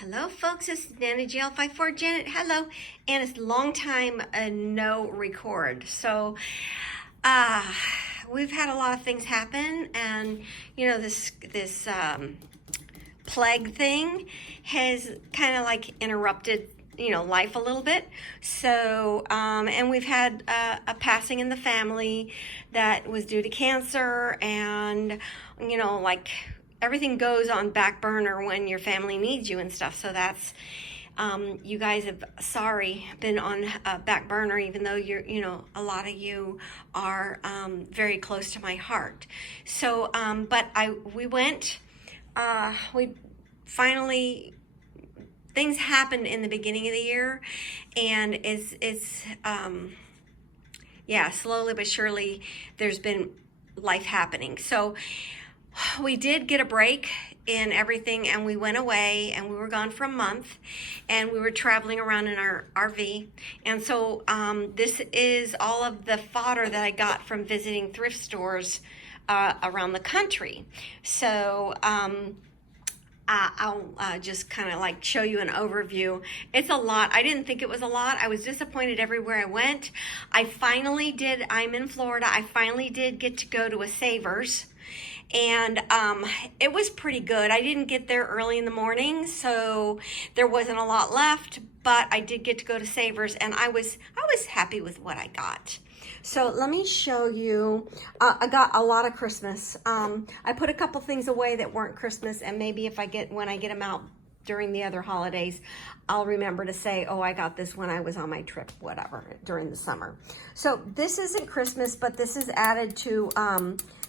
Hello, folks. This is Nana GL54 Janet. Hello, and it's a long time no record. So, uh, we've had a lot of things happen, and this plague thing has kind of like interrupted life a little bit. So, and we've had a passing in the family that was due to cancer, and like everything goes on back burner when your family needs you and stuff. So that's you guys have been on back burner, even though a lot of you are very close to my heart. So but we finally, things happened in the beginning of the year, and it's yeah, slowly but surely there's been life happening. So we did get a break in everything, and we went away, and we were gone for a month, and we were traveling around in our RV. And so this is all of the fodder that I got from visiting thrift stores around the country. So I'll just kind of like show you an overview. It's a lot. I didn't think it was a lot. I was disappointed everywhere I went. I'm in Florida. I finally did get to go to a Savers, and it was pretty good. I didn't get there early in the morning, so there wasn't a lot left, but I did get to go to Savers, and I was happy with what I got. So let me show you. I got a lot of Christmas. I put a couple things away that weren't Christmas, and maybe when I get them out during the other holidays, I'll remember to say, oh, I got this when I was on my trip, whatever, during the summer. So this isn't Christmas, but this is added to,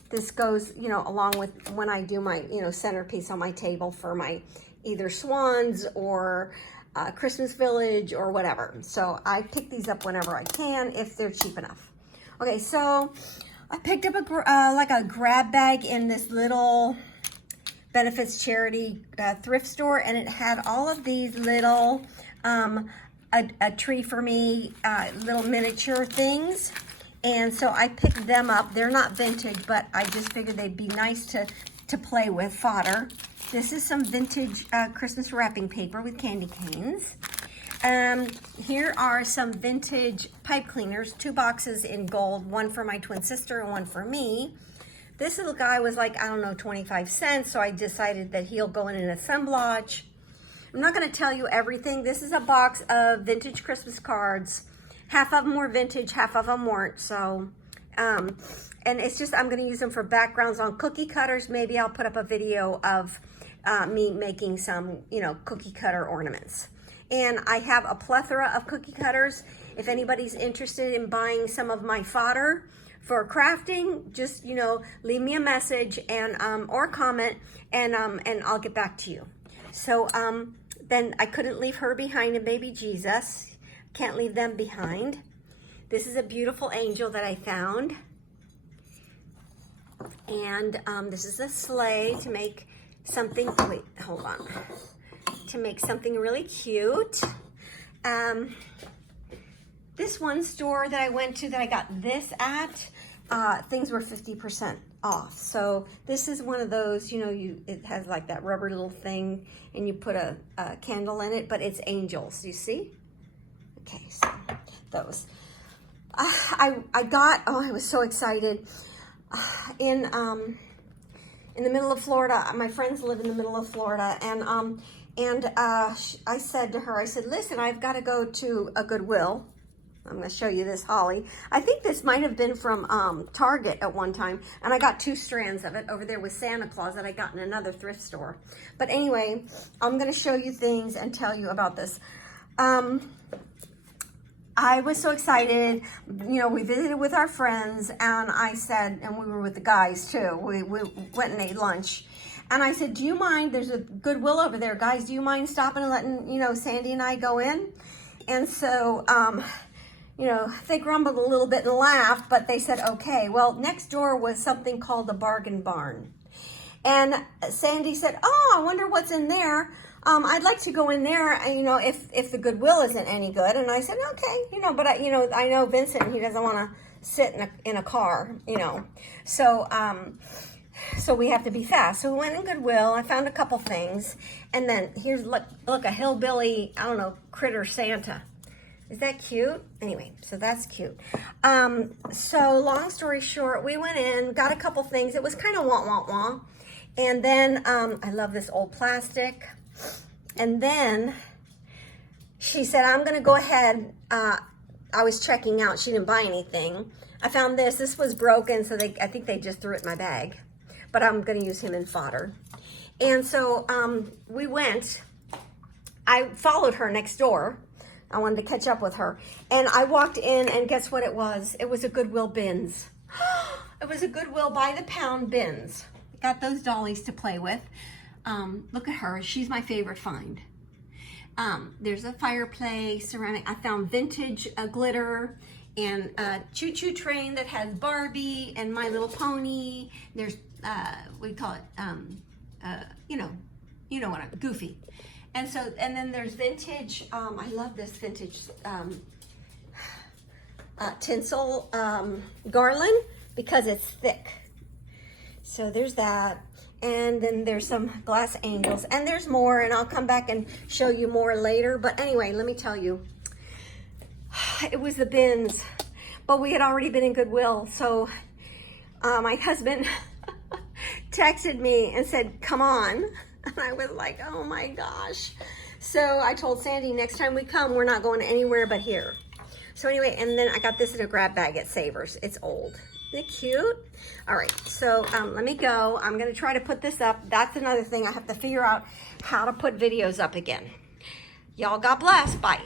this goes, along with when I do my, centerpiece on my table for my either swans or Christmas village or whatever. So I pick these up whenever I can if they're cheap enough. Okay, so I picked up a grab bag in this little benefits charity thrift store, and it had all of these little a tree for me little miniature things. And so I picked them up. They're not vintage, but I just figured they'd be nice to play with fodder. This is some vintage Christmas wrapping paper with candy canes. Here are some vintage pipe cleaners, 2 boxes in gold, one for my twin sister and one for me. This little guy was like, I don't know, 25 cents, so I decided that he'll go in an assemblage. I'm not going to tell you everything. This is a box of vintage Christmas cards. Half of them were vintage, half of them weren't. So, and it's just, I'm going to use them for backgrounds on cookie cutters. Maybe I'll put up a video of me making some, cookie cutter ornaments. And I have a plethora of cookie cutters. If anybody's interested in buying some of my fodder for crafting, just, leave me a message and or comment, and I'll get back to you. So then I couldn't leave her behind, and baby Jesus. Can't leave them behind. This is a beautiful angel that I found. And this is a sleigh to make something, wait, hold on. To make something really cute. This one store that I went to that I got this at, things were 50% off. So this is one of those, it has like that rubber little thing, and you put a candle in it, but it's angels, you see? Okay, so those. I was so excited. In the middle of Florida, my friends live in the middle of Florida, and I said to her, I said, listen, I've got to go to a Goodwill. I'm going to show you this holly. I think this might have been from Target at one time, and I got 2 strands of it. Over there with Santa Claus that I got in another thrift store. But anyway, I'm going to show you things and tell you about this. I was so excited. We visited with our friends, and I said, and we were with the guys too. We went and ate lunch. And I said, do you mind, there's a Goodwill over there, guys, do you mind stopping and letting, Sandy and I go in? And so, they grumbled a little bit and laughed, but they said, okay. Well, next door was something called the Bargain Barn. And Sandy said, oh, I wonder what's in there. I'd like to go in there, if the Goodwill isn't any good. And I said, okay, but I know Vincent, he doesn't want to sit in a car, So, So we have to be fast. So we went in Goodwill. I found a couple things. And then here's, look, a hillbilly, I don't know, critter Santa. Is that cute? Anyway, so that's cute. So long story short, we went in, got a couple things. It was kind of wah. And then I love this old plastic. And then she said, I'm going to go ahead. I was checking out. She didn't buy anything. I found this. This was broken, so I think they just threw it in my bag. But I'm going to use him in fodder. And so we went. I followed her next door. I wanted to catch up with her. And I walked in, and guess what it was? It was a Goodwill bins. It was a Goodwill by the pound bins. Got those dollies to play with. Look at her. She's my favorite find. There's a fireplace, ceramic. I found vintage glitter and a choo-choo train that has Barbie and My Little Pony. There's, what do you call it? You know what Goofy. And then there's vintage, I love this vintage tinsel garland because it's thick. So there's that. And then there's some glass angels, and there's more, and I'll come back and show you more later. But anyway, let me tell you, it was the bins, but we had already been in Goodwill. So my husband texted me and said, come on. And I was like, oh my gosh. So I told Sandy, next time we come, we're not going anywhere but here. So anyway, and then I got this in a grab bag at Savers. It's old. Isn't it cute? All right, so let me go. I'm gonna try to put this up. That's another thing. I have to figure out how to put videos up again. Y'all, God bless. Bye.